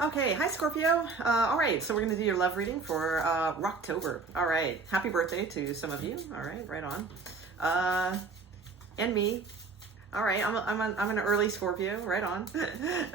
Okay, hi Scorpio. All right, so we're going to do your love reading for Rocktober. All right, happy birthday to some of you. All right, right on. And me. All right, I'm an early Scorpio, right on.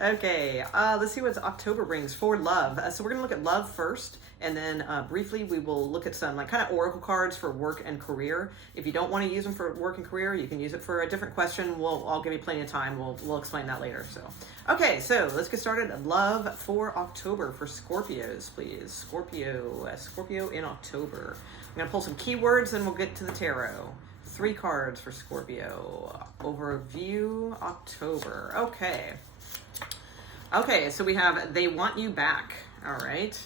Okay, let's see what October brings for love. So we're going to look at love first, and then briefly we will look at some like kind of oracle cards for work and career. If you don't want to use them for work and career, you can use it for a different question. I'll give you plenty of time. We'll explain that later. So, okay, so let's get started. Love for October for Scorpios, please. Scorpio in October. I'm going to pull some keywords, and we'll get to the tarot. 3 cards for Scorpio. Overview October. Okay, so we have they want you back. All right.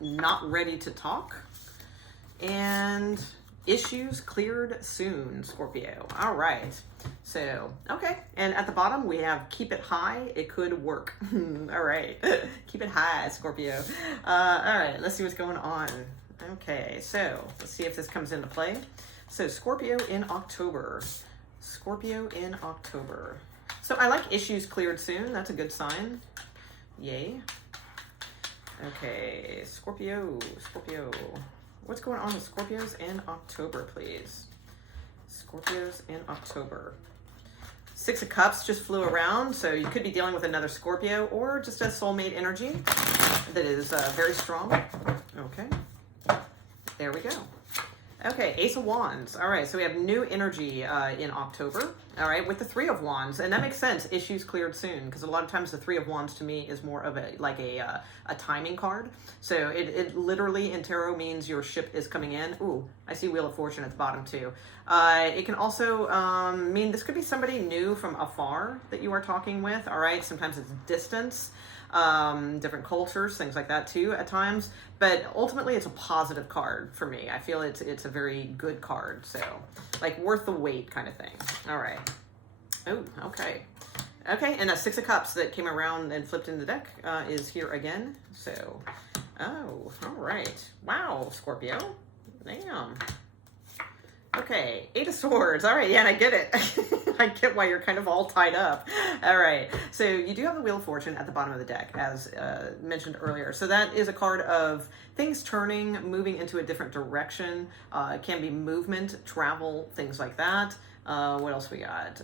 Not ready to talk. And issues cleared soon, Scorpio. All right. So, okay. And at the bottom, we have keep it high. It could work. All right. Keep it high, Scorpio. All right. Let's see what's going on. Okay. So let's see if this comes into play. So Scorpio in October. Scorpio in October. So I like issues cleared soon. That's a good sign. Yay. Okay, Scorpio. What's going on with Scorpios in October, please? Scorpios in October. 6 of Cups just flew around, so you could be dealing with another Scorpio or just a soulmate energy that is very strong. Okay, there we go. Okay, Ace of Wands. All right, so we have new energy in October. All right, with the 3 of Wands, and that makes sense. Issues cleared soon, because a lot of times the 3 of Wands to me is more of a timing card. So it literally in tarot means your ship is coming in. Ooh, I see Wheel of Fortune at the bottom too. It can also mean this could be somebody new from afar that you are talking with. All right, sometimes it's distance. Different cultures, things like that too at times, but ultimately it's a positive card for me. I feel it's a very good card, so like worth the wait kind of thing. All right. Oh, okay, and a 6 of Cups that came around and flipped in the deck is here again. So, oh, all right. Wow, Scorpio, damn. Okay, 8 of Swords. All right, yeah, and I get it. I get why you're kind of all tied up. All right, so you do have the Wheel of Fortune at the bottom of the deck, as mentioned earlier. So that is a card of things turning, moving into a different direction. It can be movement, travel, things like that. What else we got?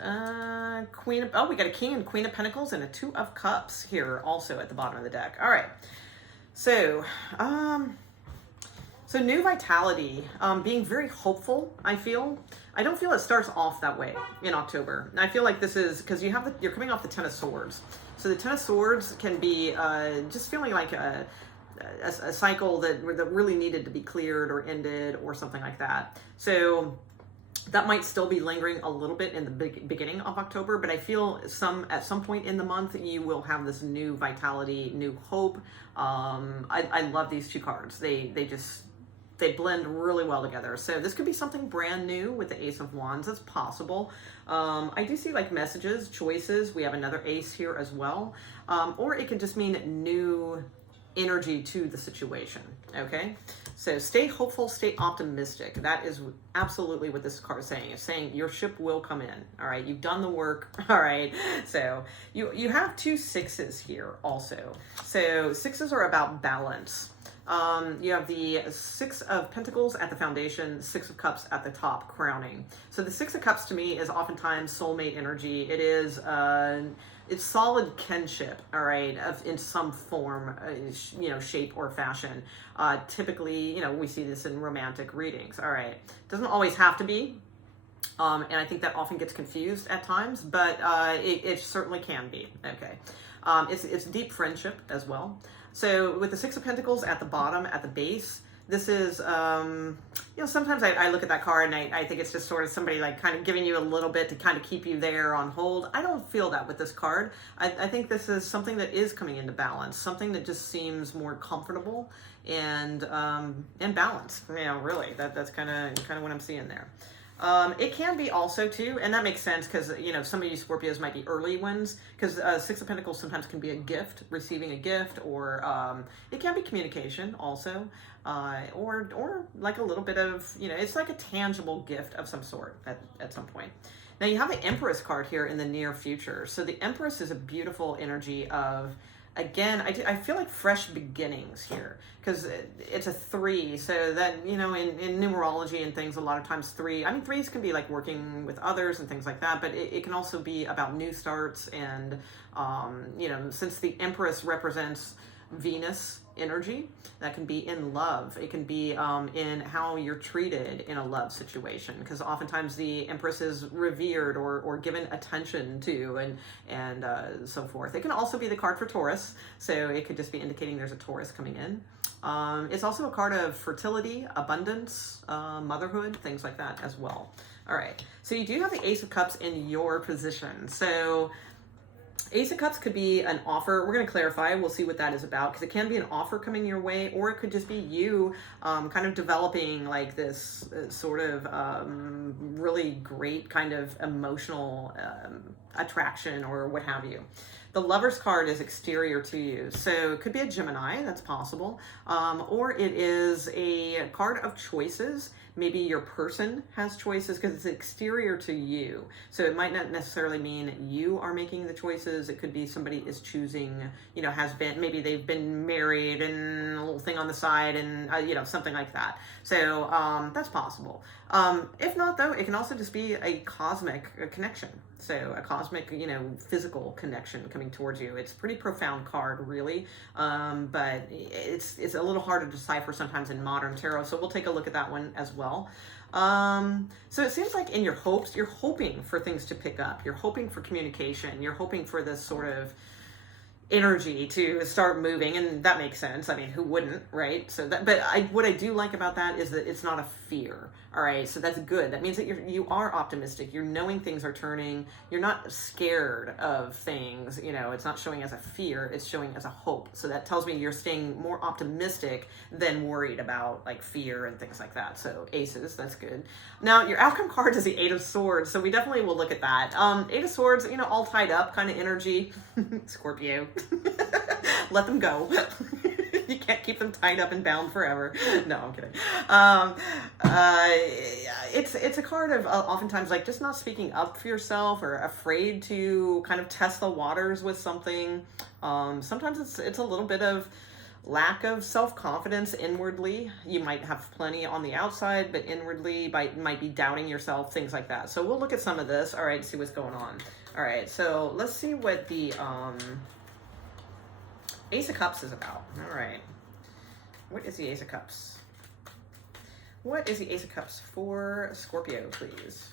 We got a King and Queen of Pentacles and a 2 of Cups here also at the bottom of the deck. All right, so... So new vitality, being very hopeful, I feel. I don't feel it starts off that way in October. And I feel like this is, because you're coming off the 10 of Swords. So the 10 of Swords can be just feeling like a cycle that really needed to be cleared or ended or something like that. So that might still be lingering a little bit in the beginning of October, but I feel at some point in the month, you will have this new vitality, new hope. I love these 2 cards. They blend really well together. So this could be something brand new with the Ace of Wands. That's possible. I do see like messages, choices. We have another ace here as well. Or it could just mean new energy to the situation. Okay. So stay hopeful, stay optimistic. That is absolutely what this card is saying. It's saying your ship will come in. All right. You've done the work. All right. So you have 2 6s here also. So 6s are about balance. You have the 6 of Pentacles at the foundation, 6 of Cups at the top, crowning. So the 6 of Cups to me is oftentimes soulmate energy. It is, it's solid kinship, all right, in some form, shape or fashion. Typically, we see this in romantic readings, all right. Doesn't always have to be. And I think that often gets confused at times, but it certainly can be, okay. It's deep friendship as well. So with the 6 of Pentacles at the bottom, at the base, this is, sometimes I look at that card and I think it's just sort of somebody like kind of giving you a little bit to kind of keep you there on hold. I don't feel that with this card. I think this is something that is coming into balance, something that just seems more comfortable and balanced, really. That's kind of what I'm seeing there. It can be also too, and that makes sense because, some of you Scorpios might be early ones because 6 of Pentacles sometimes can be a gift, receiving a gift, or it can be communication also, or like a little bit of, it's like a tangible gift of some sort at some point. Now you have the Empress card here in the near future. So the Empress is a beautiful energy of again, I feel like fresh beginnings here, because it's a 3. So that, you know, in numerology and things, a lot of times 3, I mean, 3s can be like working with others and things like that, but it can also be about new starts. And, you know, since the Empress represents Venus energy, that can be in love. It can be in how you're treated in a love situation, because oftentimes the Empress is revered or given attention to, and so forth. It can also be the card for Taurus, so it could just be indicating there's a Taurus coming in. It's also a card of fertility, abundance, motherhood, things like that as well. All right, so you do have the Ace of Cups in your position. So Ace of Cups could be an offer. We're going to clarify. We'll see what that is about, because it can be an offer coming your way, or it could just be you kind of developing like this sort of really great kind of emotional attraction or what have you. The Lover's card is exterior to you. So it could be a Gemini, that's possible. Or it is a card of choices. Maybe your person has choices because it's exterior to you. So it might not necessarily mean you are making the choices. It could be somebody is choosing, you know, has been, maybe they've been married and a little thing on the side and, you know, something like that. So that's possible. If not, though, it can also just be a cosmic connection. So a cosmic, you know, physical connection coming towards you. It's a pretty profound card, really, but it's a little hard to decipher sometimes in modern tarot. So we'll take a look at that one as well. So it seems like in your hopes, you're hoping for things to pick up. You're hoping for communication. You're hoping for this sort of energy to start moving, and that makes sense. I mean, who wouldn't, right? So that, but what I do like about that is that it's not a fear. All right, so that's good. That means that you are optimistic. You're knowing things are turning. You're not scared of things. You know, it's not showing as a fear. It's showing as a hope. So that tells me you're staying more optimistic than worried about like fear and things like that. So aces, that's good. Now your outcome card is the Eight of Swords. So we definitely will look at that. Eight of Swords, you know, all tied up kind of energy. Scorpio. Let them go. You can't keep them tied up and bound forever. No, I'm kidding. It's a card of oftentimes like just not speaking up for yourself or afraid to kind of test the waters with something. Sometimes it's a little bit of lack of self-confidence inwardly. You might have plenty on the outside, but inwardly might be doubting yourself, things like that. So we'll look at some of this. All right, see what's going on. All right, so let's see what the Ace of Cups is about. All right. What is the Ace of Cups? What is the Ace of Cups for Scorpio, please?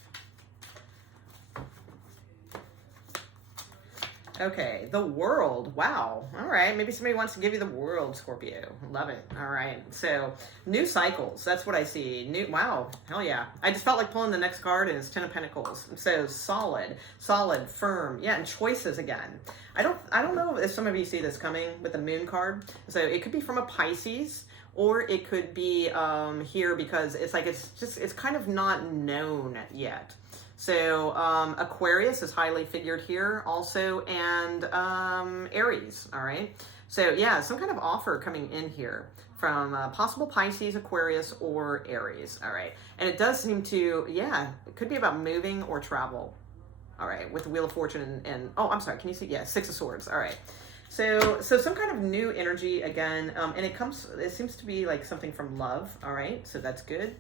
Okay, the World. Wow. All right. Maybe somebody wants to give you the World, Scorpio. Love it. All right. So, new cycles. That's what I see. Wow. Hell yeah. I just felt like pulling the next card, and it's 10 of Pentacles. So, solid, firm. Yeah, and choices again. I don't know if some of you see this coming with the Moon card. So, it could be from a Pisces, or it could be here because it's like it's kind of not known yet. So Aquarius is highly figured here also, and Aries, all right? So yeah, some kind of offer coming in here from possible Pisces, Aquarius, or Aries, all right? And it does seem to, yeah, it could be about moving or travel, all right, with the Wheel of Fortune and oh, I'm sorry, can you see? Yeah, Six of Swords, all right. So some kind of new energy again, and it seems to be like something from love, all right? So that's good.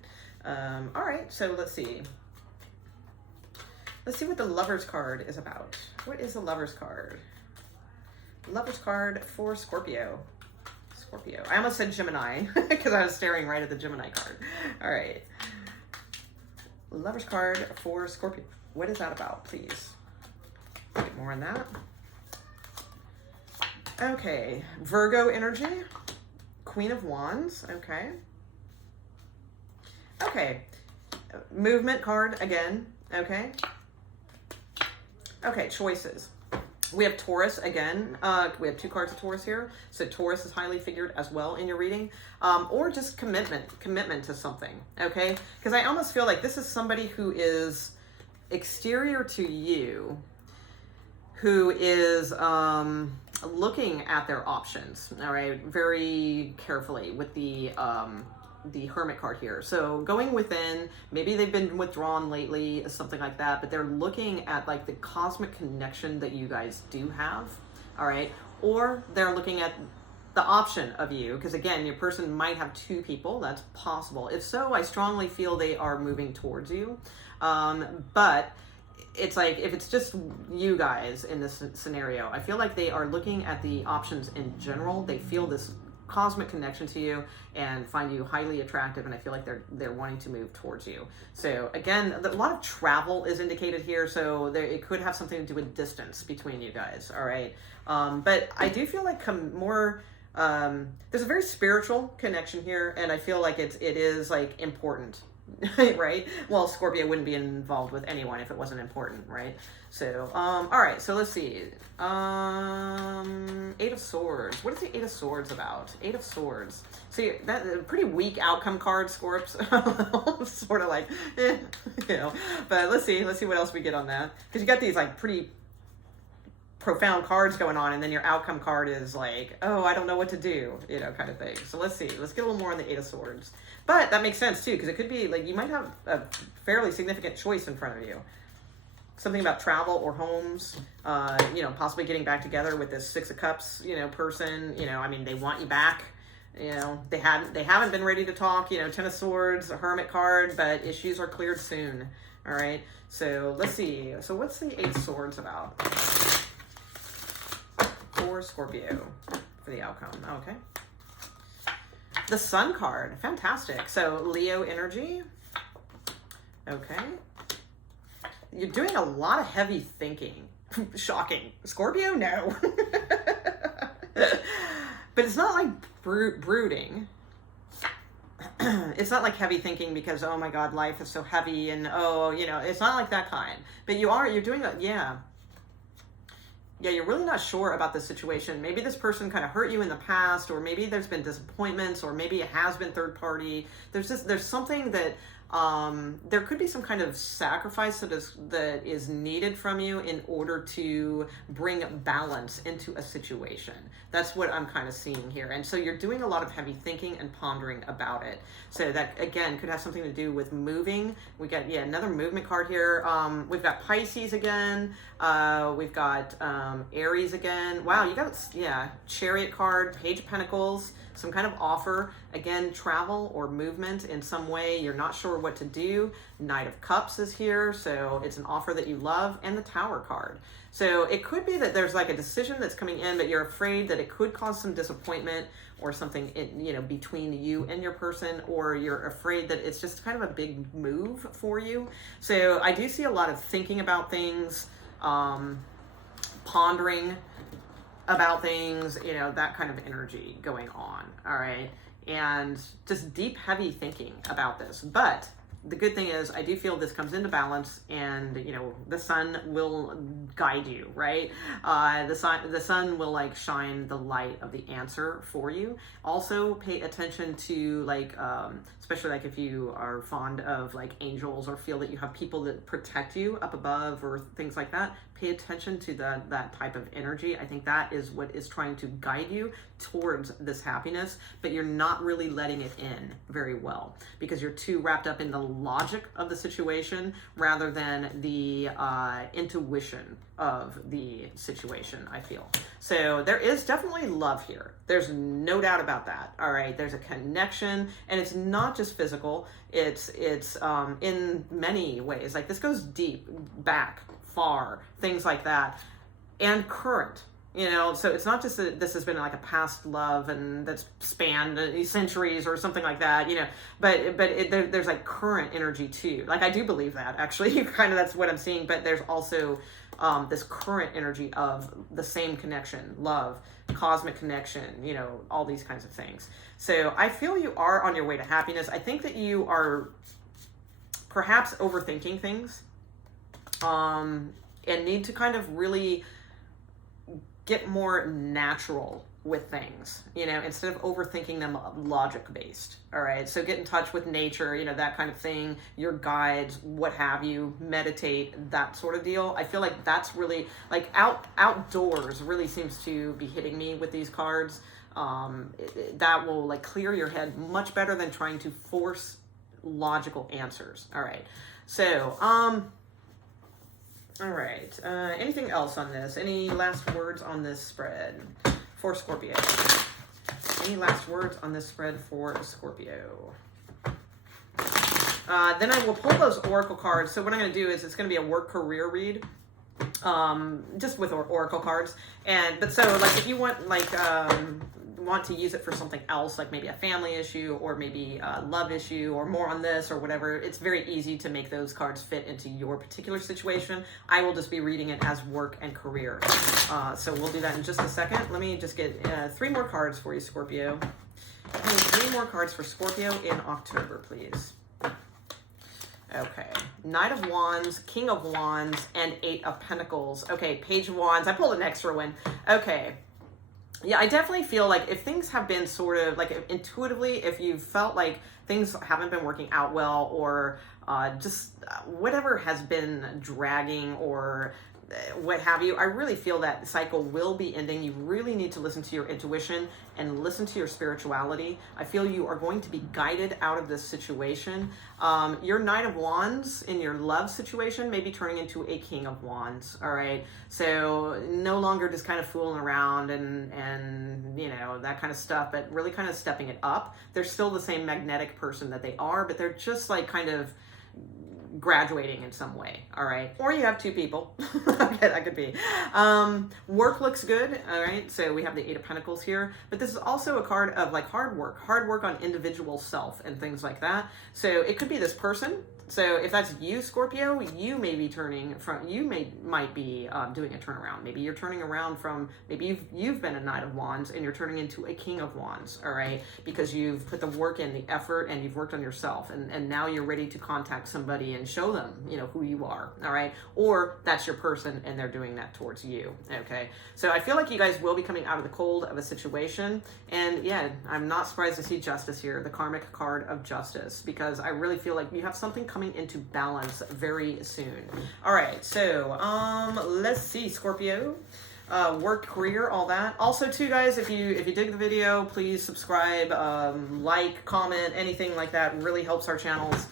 All right, so let's see. Let's see what the Lover's card is about. What is the Lover's card? Lover's card for Scorpio. Scorpio. I almost said Gemini because I was staring right at the Gemini card. All right. Lover's card for Scorpio. What is that about, please? Get more on that. Okay. Virgo energy. Queen of Wands. Okay. Okay. Movement card again. Okay. Okay, choices. We have Taurus again. We have two cards of Taurus here. So Taurus is highly figured as well in your reading. Or just commitment to something, okay? Because I almost feel like this is somebody who is exterior to you, who is looking at their options, all right, very carefully with the Hermit card here. So going within, maybe they've been withdrawn lately, something like that, but they're looking at like the cosmic connection that you guys do have, all right? or they're looking at the option of you, because again, your person might have two people. That's possible. If so, I strongly feel they are moving towards you. But it's like, if it's just you guys in this scenario, I feel like they are looking at the options in general. They feel this cosmic connection to you and find you highly attractive, and I feel like they're wanting to move towards you. So again, a lot of travel is indicated here, so it could have something to do with distance between you guys. All right, but I do feel like there's a very spiritual connection here, and I feel like it is like important. Right? Well, Scorpio wouldn't be involved with anyone if it wasn't important, right? So, all right, so let's see. Eight of Swords. What is the Eight of Swords about? Eight of Swords. See, that a pretty weak outcome card, Scorps. Sort of like, you know. But let's see what else we get on that. Because you got these like pretty profound cards going on, and then your outcome card is like, oh, I don't know what to do, you know, kind of thing. So let's see. Let's get a little more on the Eight of Swords. But that makes sense too, because it could be like you might have a fairly significant choice in front of you. Something about travel or homes, you know, possibly getting back together with this Six of Cups, you know, person. You know, I mean, they want you back. You know, they haven't been ready to talk. You know, Ten of Swords, a Hermit card, but issues are cleared soon. All right. So let's see. So what's the Eight of Swords about for Scorpio for the outcome? Okay. The Sun card, fantastic. So Leo energy. Okay. You're doing a lot of heavy thinking. Shocking. Scorpio, no. But it's not like brooding. It's not like heavy thinking because, oh my God, life is so heavy and, oh, you know, it's not like that kind. But you're doing that, yeah. Yeah, you're really not sure about the situation. Maybe this person kind of hurt you in the past, or maybe there's been disappointments, or maybe it has been third party. There's something that there could be some kind of sacrifice that is needed from you in order to bring balance into a situation. That's what I'm kind of seeing here. And so you're doing a lot of heavy thinking and pondering about it. So that, again, could have something to do with moving. We got, yeah, another movement card here. We've got Pisces again. We've got Aries again. Wow, you got, yeah, Chariot card, Page of Pentacles, some kind of offer. Again, travel or movement in some way. You're not sure what to do. Knight of Cups is here, so it's an offer that you love. And the Tower card. So it could be that there's like a decision that's coming in, but you're afraid that it could cause some disappointment or something, you know, between you and your person, or you're afraid that it's just kind of a big move for you. So I do see a lot of thinking about things, pondering about things, you know, that kind of energy going on. All right. And just deep, heavy thinking about this. But the good thing is I do feel this comes into balance, and, you know, the sun will guide you, right? The sun will like shine the light of the answer for you. Also pay attention to like, especially like if you are fond of like angels or feel that you have people that protect you up above or things like that, pay attention to that type of energy. I think that is what is trying to guide you towards this happiness, but you're not really letting it in very well because you're too wrapped up in the logic of the situation rather than the intuition of the situation, I feel. So there is definitely love here. There's no doubt about that. All right, there's a connection, and it's not just physical. It's in many ways. Like this goes deep, back, far, things like that, and current. You know, so it's not just that this has been like a past love and that's spanned centuries or something like that, you know, but there's like current energy too. Like I do believe that actually, kind of that's what I'm seeing, but there's also this current energy of the same connection, love, cosmic connection, you know, all these kinds of things. So I feel you are on your way to happiness. I think that you are perhaps overthinking things and need to kind of really get more natural with things, you know, instead of overthinking them logic based. All right. So get in touch with nature, you know, that kind of thing, your guides, what have you, meditate, that sort of deal. I feel like that's really like outdoors really seems to be hitting me with these cards. That will like clear your head much better than trying to force logical answers. All right. So, all right. Anything else on this? Any last words on this spread? for Scorpio. Any last words on this spread for Scorpio? Then I will pull those oracle cards. So what I'm going to do is it's going to be a work career read, just with oracle cards. But so like if you want want to use it for something else, like maybe a family issue or maybe a love issue or more on this or whatever, it's very easy to make those cards fit into your particular situation. I will just be reading it as work and career. So we'll do that in just a second. Let me just get 3 more cards for you, Scorpio. 3 more cards for Scorpio in October, please. Okay, Knight of Wands, King of Wands, and 8 of Pentacles. Okay, Page of Wands. I pulled an extra one. Okay. Yeah, I definitely feel like if things have been sort of like intuitively, if you felt like things haven't been working out well, or just whatever has been dragging or what have you, I really feel that cycle will be ending. You really need to listen to your intuition and listen to your spirituality. I feel you are going to be guided out of this situation. Your Knight of Wands in your love situation may be turning into a King of Wands, all right? So no longer just kind of fooling around and you know, that kind of stuff, but really kind of stepping it up. They're still the same magnetic person that they are, but they're just like kind of graduating in some way, all right? Or you have 2 people. Okay, that could be. Work looks good, all right? So we have the 8 of Pentacles here, but this is also a card of like hard work on individual self and things like that. So it could be this person. So if that's you, Scorpio, you may be turning from, might be doing a turnaround. Maybe you're turning around from, maybe you've been a Knight of Wands and you're turning into a King of Wands, all right? Because you've put the work in, the effort, and you've worked on yourself, and now you're ready to contact somebody and show them, you know, who you are, all right? Or that's your person and they're doing that towards you, okay? So I feel like you guys will be coming out of the cold of a situation, and yeah, I'm not surprised to see Justice here, the karmic card of Justice, because I really feel like you have something coming into balance very soon. All right, so let's see, Scorpio. Work, career, all that. Also too, guys, if you dig the video, please subscribe, like, comment, anything like that really helps our channels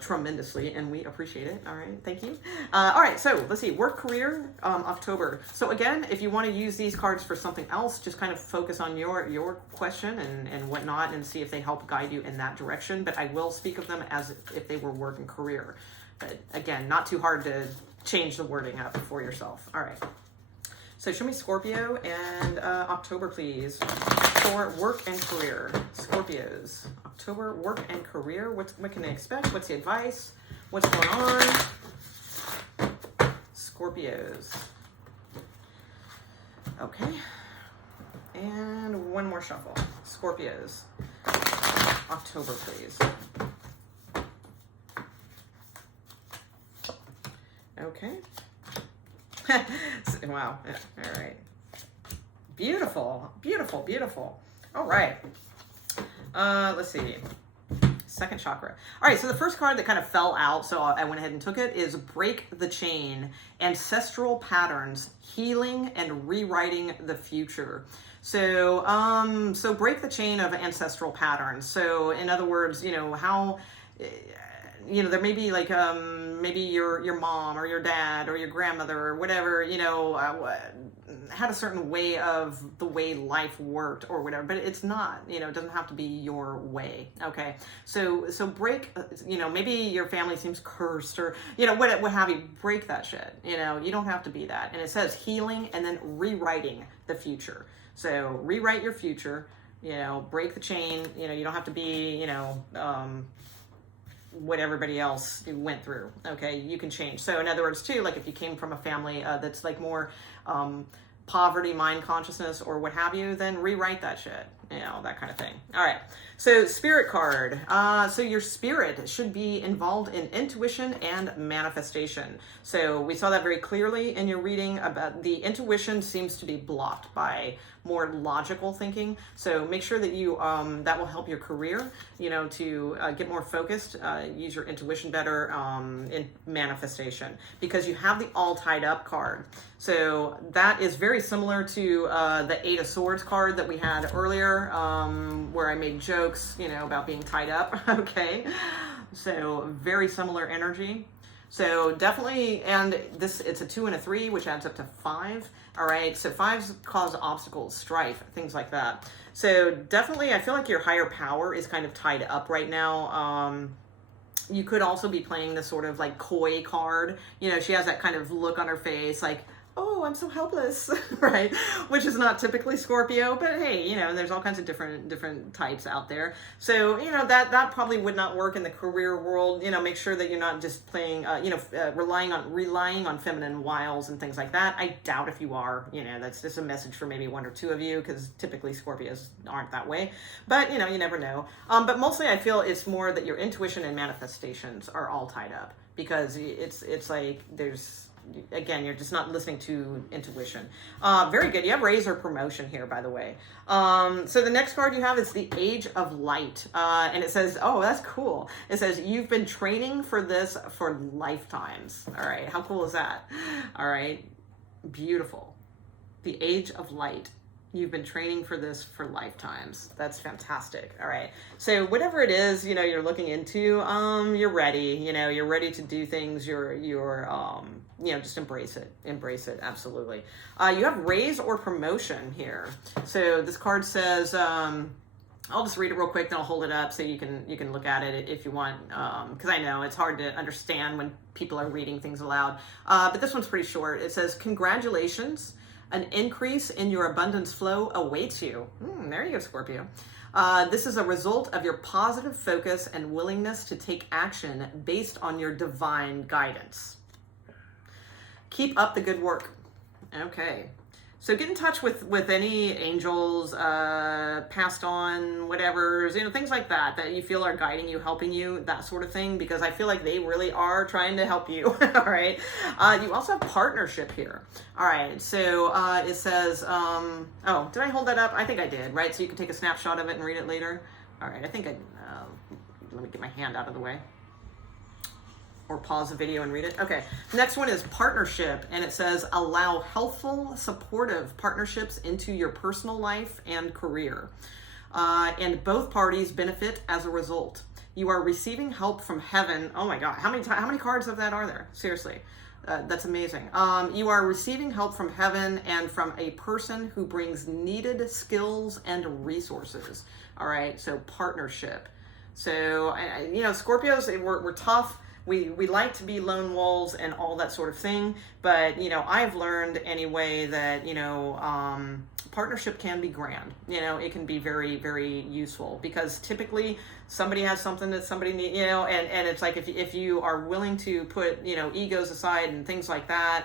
tremendously, and we appreciate it. All right, thank you. All right, so let's see, work, career, October. So again, if you want to use these cards for something else, just kind of focus on your question and whatnot, and see if they help guide you in that direction. But I will speak of them as if they were work and career. But again, not too hard to change the wording up for yourself. All right. So show me Scorpio and October, please, for work and career. Scorpios, October, work and career. What can they expect? What's the advice? What's going on? Scorpios. Okay. And one more shuffle. Scorpios. October, please. Okay. Wow. All right. Beautiful. Beautiful. Beautiful. All right. Let's see. Second chakra. All right. So the first card that kind of fell out, so I went ahead and took it, is Break the Chain, Ancestral Patterns, Healing and Rewriting the Future. So, so break the chain of ancestral patterns. So in other words, you know, how, you know, there may be like, maybe your mom or your dad or your grandmother or whatever, you know, had a certain way of the way life worked or whatever, but it's not, you know, it doesn't have to be your way. Okay. So break, you know, maybe your family seems cursed or, you know, what have you, break that shit. You know, you don't have to be that. And it says healing and then rewriting the future. So rewrite your future, you know, break the chain, you know, you don't have to be, you know, what everybody else went through. Okay, you can change. So in other words too, like if you came from a family that's like more poverty, mind consciousness, or what have you, then rewrite that shit, you know, that kind of thing. All right, so spirit card. So your spirit should be involved in intuition and manifestation. So we saw that very clearly in your reading about the intuition seems to be blocked by more logical thinking. So make sure that you, that will help your career, you know, to get more focused, use your intuition better in manifestation, because you have the all tied up card. So that is very similar to the 8 of Swords card that we had earlier, where I made jokes, you know, about being tied up. Okay. So very similar energy. So definitely, and it's a 2 and a 3, which adds up to 5. All right, so 5s cause obstacles, strife, things like that. So definitely, I feel like your higher power is kind of tied up right now. You could also be playing this sort of like coy card. You know, she has that kind of look on her face, like, oh, I'm so helpless, right? Which is not typically Scorpio, but hey, you know, there's all kinds of different types out there. So, you know, that probably would not work in the career world. You know, make sure that you're not just playing, relying on feminine wiles and things like that. I doubt if you are, you know, that's just a message for maybe 1 or 2 of you, because typically Scorpios aren't that way. But, you know, you never know. But mostly I feel it's more that your intuition and manifestations are all tied up, because it's like there's, again, you're just not listening to intuition. Very good. You have raise or promotion here, by the way. So the next card you have is the Age of Light. And it says, oh, that's cool. It says, you've been training for this for lifetimes. All right. How cool is that? All right. Beautiful. The Age of Light. You've been training for this for lifetimes. That's fantastic. All right. So whatever it is, you know, you're looking into, you're ready. You know, you're ready to do things. You're you know, just embrace it. Embrace it. Absolutely. You have raise or promotion here. So this card says, I'll just read it real quick, then I'll hold it up so you can look at it if you want, because I know it's hard to understand when people are reading things aloud. But this one's pretty short. It says, congratulations. An increase in your abundance flow awaits you. There you go, Scorpio. This is a result of your positive focus and willingness to take action based on your divine guidance. Keep up the good work. Okay. So get in touch with any angels, passed on, whatever's, you know, things like that you feel are guiding you, helping you, that sort of thing, because I feel like they really are trying to help you. All right. You also have partnership here. All right. So it says, oh, did I hold that up? I think I did, right? So you can take a snapshot of it and read it later. All right. I think let me get my hand out of the way. Or pause the video and read it. Okay, next one is partnership, and it says, allow healthful, supportive partnerships into your personal life and career. And both parties benefit as a result. You are receiving help from heaven. Oh my God, how many cards of that are there? Seriously, that's amazing. You are receiving help from heaven and from a person who brings needed skills and resources. All right, so partnership. So, you know, Scorpios, we're tough. We like to be lone wolves and all that sort of thing, but, you know, I've learned anyway that, you know, partnership can be grand. You know, it can be very, very useful, because typically somebody has something that somebody needs, you know, and it's like if you are willing to put, you know, egos aside and things like that,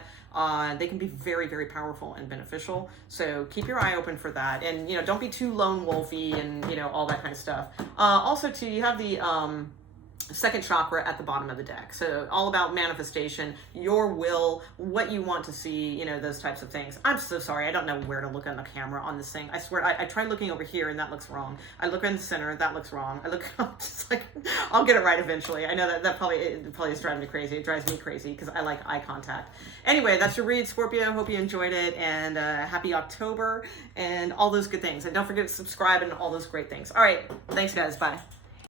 they can be very, very powerful and beneficial. So keep your eye open for that. And, you know, don't be too lone wolfy and, you know, all that kind of stuff. Also, too, you have the second chakra at the bottom of the deck. So all about manifestation, your will, what you want to see, you know, those types of things. I'm so sorry. I don't know where to look on the camera on this thing. I swear, I tried looking over here and that looks wrong. I look in the center, that looks wrong. I look, I'm just like, I'll get it right eventually. I know that probably is driving me crazy. It drives me crazy because I like eye contact. Anyway, that's your read, Scorpio. Hope you enjoyed it, and happy October and all those good things. And don't forget to subscribe and all those great things. All right. Thanks, guys. Bye.